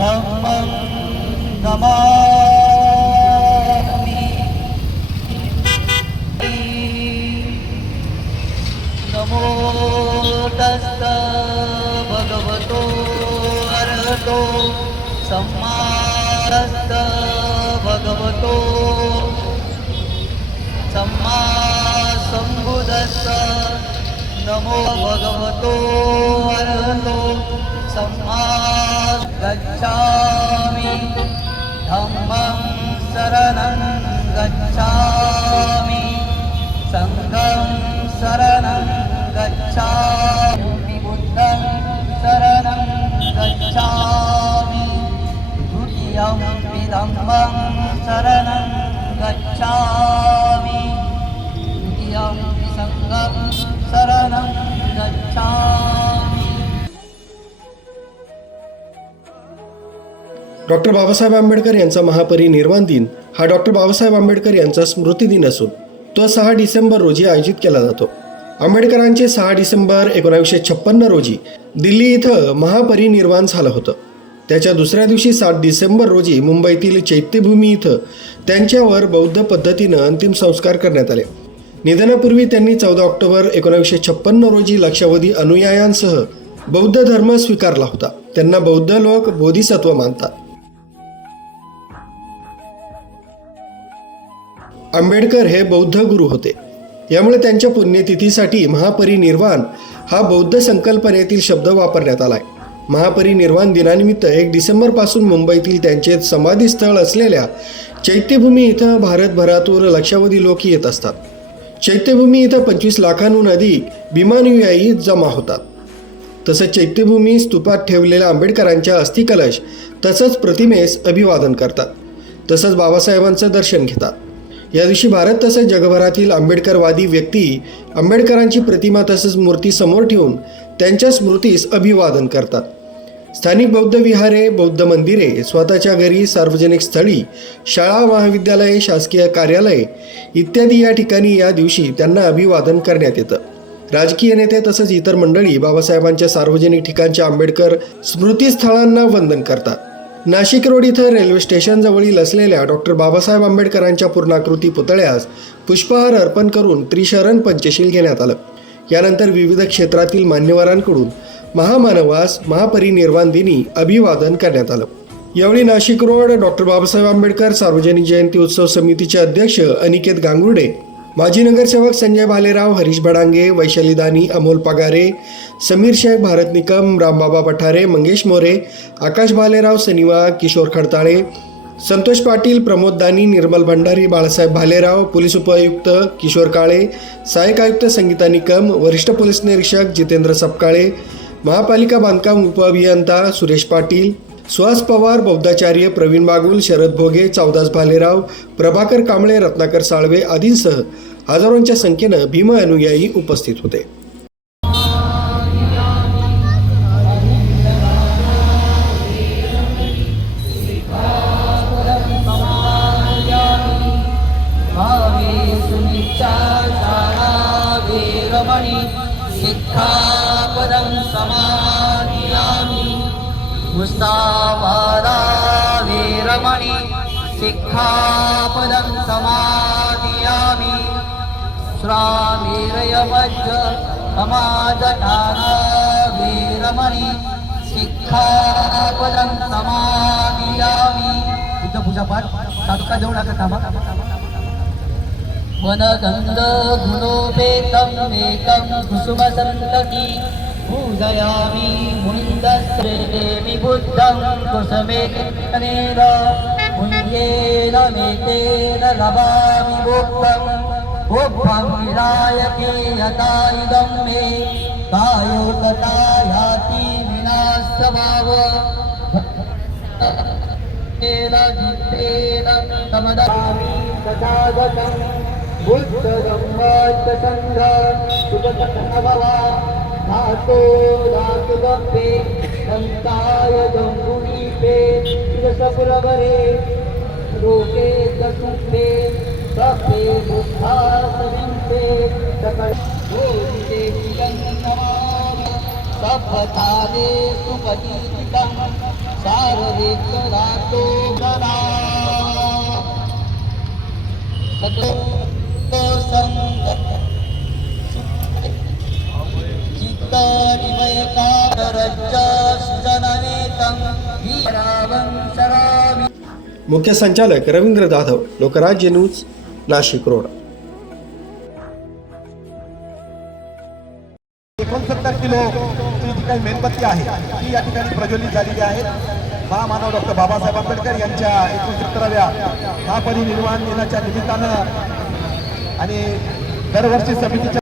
नम नमामि नमो तस्स भगवतो अर्हतो सम्मास्त भगवतो समसम्बुदस्त नमो भगवतो अर्हतो गच्छामि। धम्मं शरणं गच्छामि। सङ्घं शरणं गच्छामि डॉक्टर बाबासाहेब आंबेडकर यांचा महापरिनिर्वाण दिन हा डॉक्टर बाबासाहेब आंबेडकर यांचा स्मृती दिन असून तो सहा डिसेंबर रोजी आयोजित केला जातो. आंबेडकरांचे सहा डिसेंबर एकोणावीसशे छप्पन्न रोजी दिल्ली इथं महापरिनिर्वाण झालं होतं. त्याच्या दुसऱ्या दिवशी सात डिसेंबर रोजी मुंबईतील चैत्यभूमी इथं त्यांच्यावर बौद्ध पद्धतीनं अंतिम संस्कार करण्यात आले. निधनापूर्वी त्यांनी चौदा ऑक्टोबर एकोणावीसशे छप्पन्न रोजी लक्षावधी अनुयायांसह बौद्ध धर्म स्वीकारला होता. त्यांना बौद्ध लोक बोधिसत्व मानतात. आंबेडकर हे बौद्ध गुरु होते. यामुळे त्यांच्या पुण्यतिथीसाठी महापरिनिर्वाण हा बौद्ध संकल्पनेतील शब्द वापरण्यात आलाय. महापरिनिर्वाण दिनानिमित्त एक डिसेंबरपासून मुंबईतील त्यांचे समाधीस्थळ असलेल्या चैत्यभूमी इथं भारतभरातून लक्षावधी लोक येत असतात. चैत्यभूमी इथं पंचवीस लाखांहून अधिक भीमानुयायी जमा होतात. तसंच चैत्यभूमी स्तूपात ठेवलेल्या आंबेडकरांच्या अस्थिकलश तसंच प्रतिमेस अभिवादन करतात. तसंच बाबासाहेबांचं दर्शन घेतात. या दिवशी भारत तसंच जगभरातील आंबेडकरवादी व्यक्ती आंबेडकरांची प्रतिमा तसंच मूर्ती समोर ठेवून त्यांच्या स्मृतीस अभिवादन करतात. स्थानिक बौद्ध विहारे बौद्ध मंदिरे स्वतःच्या घरी सार्वजनिक स्थळी शाळा महाविद्यालये शासकीय कार्यालये इत्यादी या ठिकाणी या दिवशी त्यांना अभिवादन करण्यात येतं. राजकीय नेते तसंच इतर मंडळी बाबासाहेबांच्या सार्वजनिक ठिकाणच्या आंबेडकर स्मृतीस्थळांना वंदन करतात. नाशिक रोड इथं रेल्वे स्टेशनजवळील असलेल्या डॉक्टर बाबासाहेब आंबेडकरांच्या पूर्णाकृती पुतळ्यास पुष्पहार अर्पण करून त्रिशरण पंचशील घेण्यात आलं. यानंतर विविध क्षेत्रातील मान्यवरांकडून महामानवास महापरिनिर्वाण दिनी अभिवादन करण्यात आलं. यावेळी नाशिक रोड डॉक्टर बाबासाहेब आंबेडकर सार्वजनिक जयंती उत्सव समितीचे अध्यक्ष अनिकेत गांगुर्डे माजी नगरसेवक संजय भालेराव हरीश बडांगे वैशाली दानी अमोल पगारे समीर शेख भारत निकम रामबाबा पठारे मंगेश मोरे आकाश भालेराव सनिवा किशोर खडताळे संतोष पाटील प्रमोद दानी निर्मल भंडारी बाळासाहेब भालेराव पोलीस उपायुक्त किशोर काळे सहाय्यक आयुक्त संगीता निकम वरिष्ठ पोलीस निरीक्षक जितेंद्र सपकाळे महापालिका बांधकाम उपअभियंता सुरेश पाटील सुहास पवार बौद्धाचार्य प्रवीण बागुल शरद भोगे चौदास भालेराव प्रभाकर कांबळे रत्नाकर साळवे आदींसह हजारोंच्या संख्येनं भीम अनुयायी उपस्थित होते. भावेषु मुस्तावादा वीरमणि शिक्षापदं समादियामि श्रामीरयमज्ज समाजठाना वीरमणि शिक्षापदं बुद्ध पूजापाठ साधुका देऊ नका थांबा। वनगन्ध गुणोपेतं एकं कुसुमसन्तति पूजयामि मुनिन्दश्रेमि बुद्धं कुसुमेनेन पुण्येन मेतेन लभामि मोक्षं। मोक्षं विनायके यथा इदं मे। कायो याति विनाशभाव। तेन जितेन समदामि तथागतं बुद्धधम्मचसङ्घ सुगतभवा धातो धातुगप्पे दन्ताय जम्बुदीपे शिरसपुरवरे लोके दसुप्ते सप्ते बुद्धासनिन्ते सकल गोविते नमामि सपथाने सुपतितं शारदेकरातो गणा सतो मुख्य संचालक रवींद्र जाधव लोकराज्य न्यूज नाशिक रोड. एकोणसत्तर किलो जी जी काही मेणबत्ती आहे ती या ठिकाणी प्रज्वलित झालेली आहे. महामानव डॉक्टर बाबासाहेब आंबेडकर यांच्या एकोणसत्तराव्या महापरिनिर्वाण दिनाच्या निमित्तानं आणि दरवर्षी समितीच्या